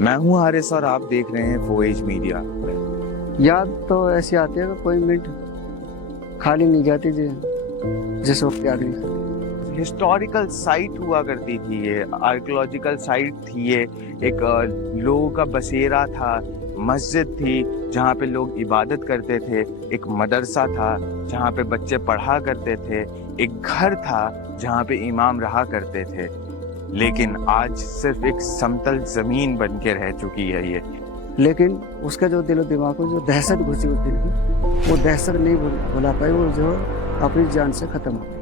मैं हूँ हारिस और आप देख रहे हैं फोएज मीडिया। याद तो ऐसी आती है कि कोई मिनट खाली नहीं जाती जिस वक्त याद नहीं। हिस्टोरिकल साइट हुआ करती थी, ये आर्कियोलॉजिकल साइट थी, ये एक लोगों का बसेरा था। मस्जिद थी जहाँ पे लोग इबादत करते थे, एक मदरसा था जहाँ पे बच्चे पढ़ा करते थे, एक घर था जहाँ पे इमाम रहा करते थे। लेकिन आज सिर्फ एक समतल जमीन बन के रह चुकी है ये। लेकिन उसका जो दिलो दिमाग में जो दहशत घुसी उस दिन की, वो दहशत नहीं भुला पाई। वो जो अपनी जान से खत्म हो गई।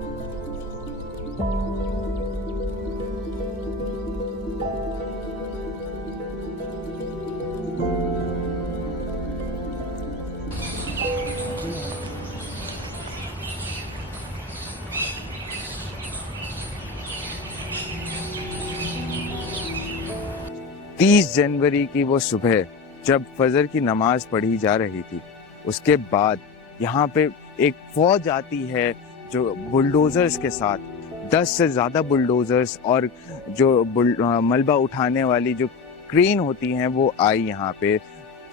30 जनवरी की वो सुबह जब फजर की नमाज पढ़ी जा रही थी, उसके बाद यहाँ पे एक फौज आती है जो बुलडोजर्स के साथ, 10 से ज़्यादा बुलडोजर्स और जो मलबा उठाने वाली जो क्रेन होती हैं वो आई यहाँ पे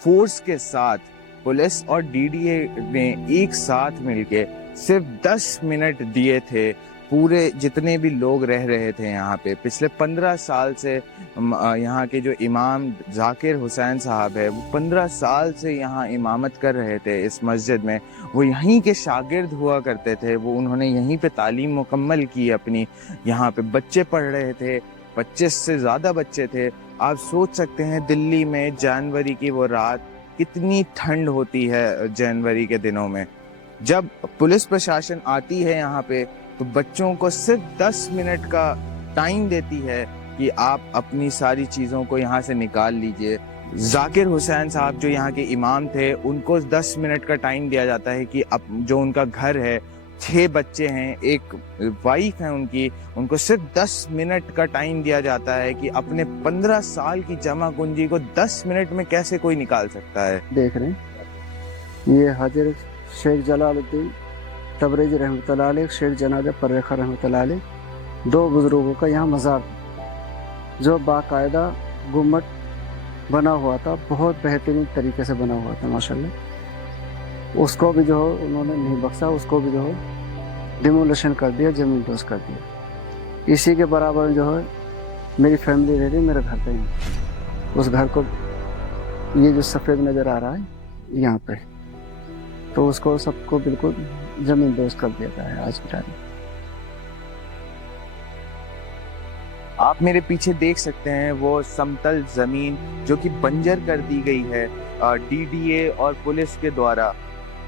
फोर्स के साथ। पुलिस और डीडीए ने एक साथ मिलके सिर्फ 10 मिनट दिए थे। पूरे जितने भी लोग रह रहे थे यहाँ पे पिछले 15 साल से, यहाँ के जो इमाम जाकिर हुसैन साहब है, वो 15 साल से यहाँ इमामत कर रहे थे इस मस्जिद में। वो यहीं के शागिर्द हुआ करते थे, वो उन्होंने यहीं पे तालीम मुकम्मल की अपनी। यहाँ पे बच्चे पढ़ रहे थे, 25 से ज़्यादा बच्चे थे। आप सोच सकते हैं दिल्ली में जनवरी की वो रात कितनी ठंड होती है जनवरी के दिनों में। जब पुलिस प्रशासन आती है यहाँ पे तो बच्चों को सिर्फ 10 मिनट का टाइम देती है कि आप अपनी सारी चीज़ों को यहाँ से निकाल लीजिए। जाकिर हुसैन साहब जो यहाँ के इमाम थे, उनको 10 मिनट का टाइम दिया जाता है कि अब जो उनका घर है, 6 बच्चे हैं, एक वाइफ है उनकी, उनको सिर्फ 10 मिनट का टाइम दिया जाता है कि अपने 15 साल की जमा पूंजी को 10 मिनट में कैसे कोई निकाल सकता है। देख रहे हैं ये हाजिर शेख जलालुद्दीन तबरेज़ी रहमतुल्लाह अलैह, शेख जनाब पररेखा रहमतुल्लाह अलैह, 2 बुजुर्गों का यहाँ मज़ार जो बाकायदा गुम्मट बना हुआ था, बहुत बेहतरीन तरीके से बना हुआ था माशाल्लाह। उसको भी जो है उन्होंने नहीं बख्शा, उसको भी जो है डिमोलिशन कर दिया, ज़मीन दोज कर दिया। इसी के बराबर जो है मेरी फैमिली रह रही मेरे घर पे ही। उस घर को ये जो सफ़ेद नज़र आ रहा है यहाँ पे, तो उसको सबको बिल्कुल ज़मीन दोज कर दिया गया है आज के टाइम। आप मेरे पीछे देख सकते हैं वो समतल जमीन जो कि बंजर कर दी गई है डीडीए और पुलिस के द्वारा।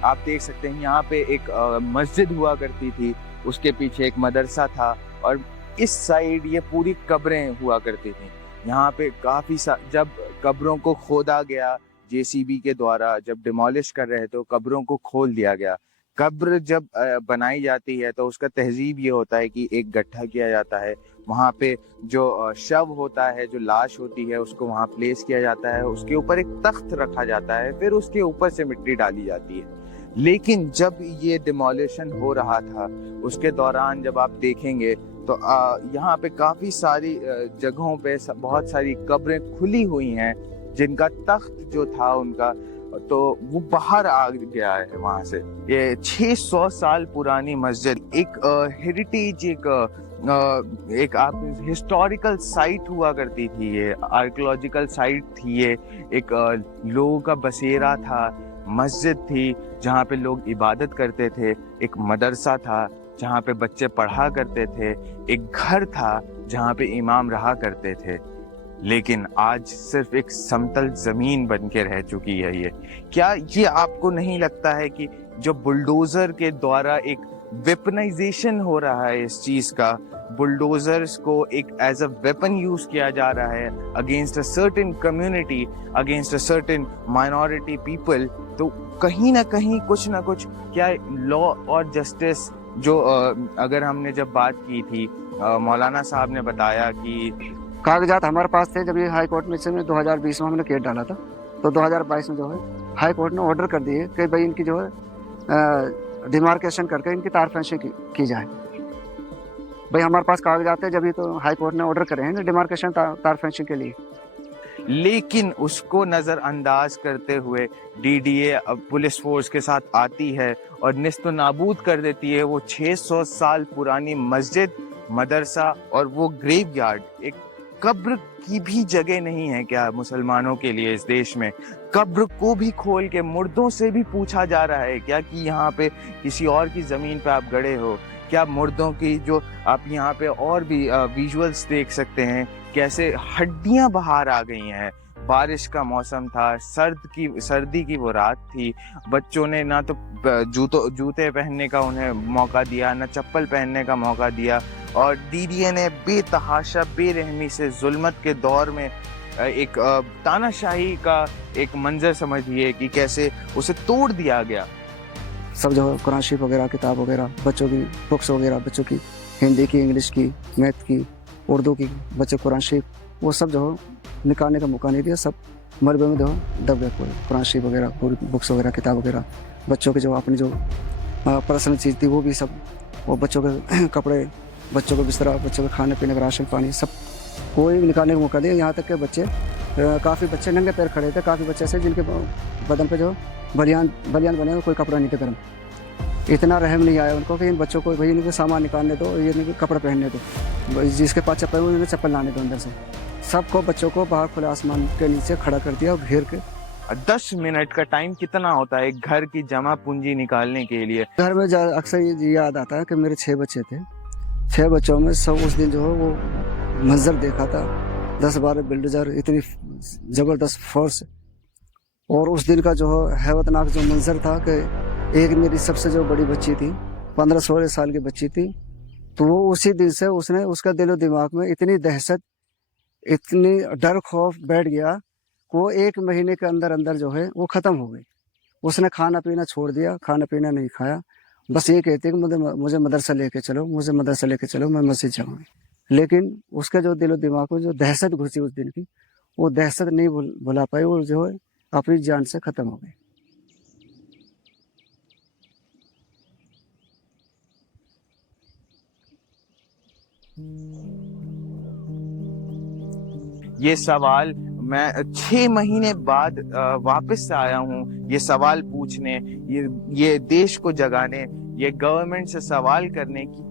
आप देख सकते हैं यहाँ पे एक मस्जिद हुआ करती थी, उसके पीछे एक मदरसा था और इस साइड ये पूरी कब्रें हुआ करती थी। यहाँ पे जब कब्रों को खोदा गया जेसीबी के द्वारा, जब डिमोलिश कर रहे तो कब्रों को खोल दिया गया। कब्र जब बनाई जाती है तो उसका तहजीब ये होता है कि एक गड्ढा किया जाता है, वहाँ पे जो शव होता है, जो लाश होती है, उसको वहाँ प्लेस किया जाता है, उसके ऊपर एक तख्त रखा जाता है, फिर उसके ऊपर से मिट्टी डाली जाती है। लेकिन जब ये डिमोलिशन हो रहा था उसके दौरान जब आप देखेंगे तो यहाँ पे काफ़ी सारी जगहों पे बहुत सारी कब्रें खुली हुई हैं जिनका तख्त जो था उनका, तो वो बाहर आ गया है वहां से। ये 600 साल पुरानी मस्जिद एक हेरिटेज, एक आप हिस्टोरिकल साइट हुआ करती थी, ये आर्कियोलॉजिकल साइट थी, ये एक लोगों का बसेरा था। मस्जिद थी जहाँ पे लोग इबादत करते थे, एक मदरसा था जहाँ पे बच्चे पढ़ा करते थे, एक घर था जहाँ पे इमाम रहा करते थे। लेकिन आज सिर्फ एक समतल जमीन बन के रह चुकी है ये। क्या ये आपको नहीं लगता है कि जो बुलडोजर के द्वारा एक वेपनाइजेशन हो रहा है इस चीज का, बुलडोजर्स को एक एज अ वेपन यूज किया जा रहा है against a certain community, against a certain minority people, तो कहीं ना कहीं कुछ ना कुछ क्या लॉ और जस्टिस जो अगर हमने जब बात की थी, मौलाना साहब ने बताया कि कागजात हमारे पास थे। जब ये हाई कोर्ट में से 2020 में हमने केस डाला था, तो 2022 में जो है हाई कोर्ट ने ऑर्डर कर दिए कि भाई इनकी जो है डिमार्केशन करके इनकी तार फेंसिंग की जाए। भाई हमारे पास कागजात है, जब ही तो हाई कोर्ट ने ऑर्डर करे हैं डिमार्केशन तार फेंसिंग के लिए। लेकिन उसको नज़रअंदाज करते हुए डीडीए अब पुलिस फोर्स के साथ आती है और निस्तो नाबूद कर देती है वो 600 साल पुरानी मस्जिद, मदरसा और वो ग्रेवयार्ड। एक कब्र की भी जगह नहीं है क्या मुसलमानों के लिए इस देश में? कब्र को भी खोल के मुर्दों से भी पूछा जा रहा है क्या कि यहाँ पे किसी और की ज़मीन पे आप गड़े हो क्या? मुर्दों की जो आप यहाँ पे और भी विजुअल्स देख सकते हैं, कैसे हड्डियां बाहर आ गई हैं। बारिश का मौसम था, सर्दी की वो रात थी। बच्चों ने ना तो जूते पहनने का उन्हें मौका दिया, ना चप्पल पहनने का मौका दिया, और डीडीए ने बेतहाशा बेरहमी से जुल्मत के दौर में एक तानाशाही का एक मंजर समझिए कि कैसे उसे तोड़ दिया गया। सब जो कुरान शरीफ वगैरह, किताब वगैरह, बच्चों की बुक्स वगैरह, बच्चों की हिंदी की, इंग्लिश की, मैथ की, उर्दू की, बच्चे कुरान शरीफ, वो सब जो निकालने का मौका नहीं दिया। सब मलबे में जो दब गए पूरे। कुरान शरीफ वगैरह, पूरी बुक्स वगैरह, किताब वगैरह, बच्चों की जो अपनी जो पर्सनल चीज़ थी वो भी सब, वो बच्चों के कपड़े, बच्चों को बिस्तरा, बच्चों के खाने पीने का राशन पानी, सब कोई निकालने का मौका दिया। यहाँ तक के बच्चे, काफ़ी बच्चे नंगे पैर खड़े थे, काफ़ी बच्चे ऐसे जिनके बदन पे जो बलियान बने, कोई कपड़ा नहीं थे गर्म। इतना रहम नहीं आया उनको कि इन बच्चों को भाई इनके सामान निकालने दो, ये इनके कपड़े पहनने दो, जिसके पास चप्पल उन्हें चप्पल लाने दो अंदर से। सबको बच्चों को बाहर खुले आसमान के नीचे खड़ा कर दिया और घेर के। 10 मिनट का टाइम कितना होता है एक घर की जमा पूंजी निकालने के लिए? घर में अक्सर ये याद आता है कि मेरे 6 बच्चे थे, 6 बच्चों में सब उस दिन जो है वो मंजर देखा था, 10-12 बिल्डर, इतनी ज़बरदस्त फोर्स। और उस दिन का जो हैवतनाक जो मंजर था कि एक मेरी सबसे जो बड़ी बच्ची थी, 15-16 साल की बच्ची थी, तो वो उसी दिन से उसका दिलो दिमाग में इतनी दहशत, इतनी डर खौफ बैठ गया कि वो 1 महीने के अंदर अंदर जो है वो ख़त्म हो गई। उसने खाना पीना छोड़ दिया, खाना पीना नहीं खाया, बस ये कहती कि मुझे मदरसा लेके चलो, मुझे मदरसा लेके चलो, मैं मस्जिद जाऊँगी। लेकिन उसके जो दिलो दिमाग में जो दहशत घुसी उस दिन की, वो दहशत नहीं भुला पाई, वो जो है अपनी जान से ख़त्म हो गई। ये सवाल मैं 6 महीने बाद वापस से आया हूँ ये सवाल पूछने, ये देश को जगाने, ये गवर्नमेंट से सवाल करने की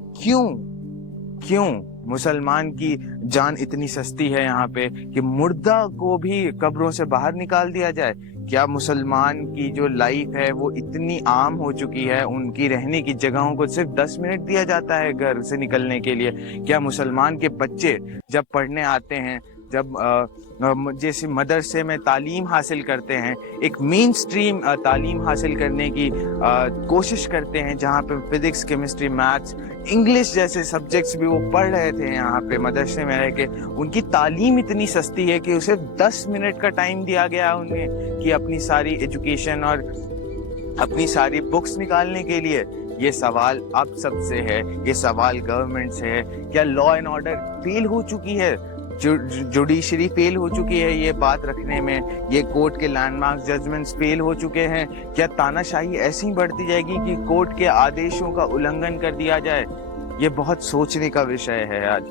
क्यों मुसलमान की जान इतनी सस्ती है यहाँ पे कि मुर्दा को भी कब्रों से बाहर निकाल दिया जाए? क्या मुसलमान की जो लाइफ है वो इतनी आम हो चुकी है, उनकी रहने की जगहों को सिर्फ 10 मिनट दिया जाता है घर से निकलने के लिए? क्या मुसलमान के बच्चे जब पढ़ने आते हैं, जब जैसे मदरसे में तालीम हासिल करते हैं, एक मेन स्ट्रीम तालीम हासिल करने की कोशिश करते हैं, जहाँ पे फिजिक्स, केमिस्ट्री, मैथ्स, इंग्लिश जैसे सब्जेक्ट्स भी वो पढ़ रहे थे यहाँ पे मदरसे में रह के, उनकी तालीम इतनी सस्ती है कि उसे 10 मिनट का टाइम दिया गया उन्हें कि अपनी सारी एजुकेशन और अपनी सारी बुक्स निकालने के लिए। ये सवाल आप सबसे है, ये सवाल गवर्नमेंट से है। क्या लॉ एंड ऑर्डर फेल हो चुकी है? जुडिशरी फेल हो चुकी है ये बात रखने में? ये कोर्ट के लैंडमार्क जजमेंट्स फेल हो चुके हैं? क्या तानाशाही ऐसी ही बढ़ती जाएगी कि कोर्ट के आदेशों का उल्लंघन कर दिया जाए? ये बहुत सोचने का विषय है आज।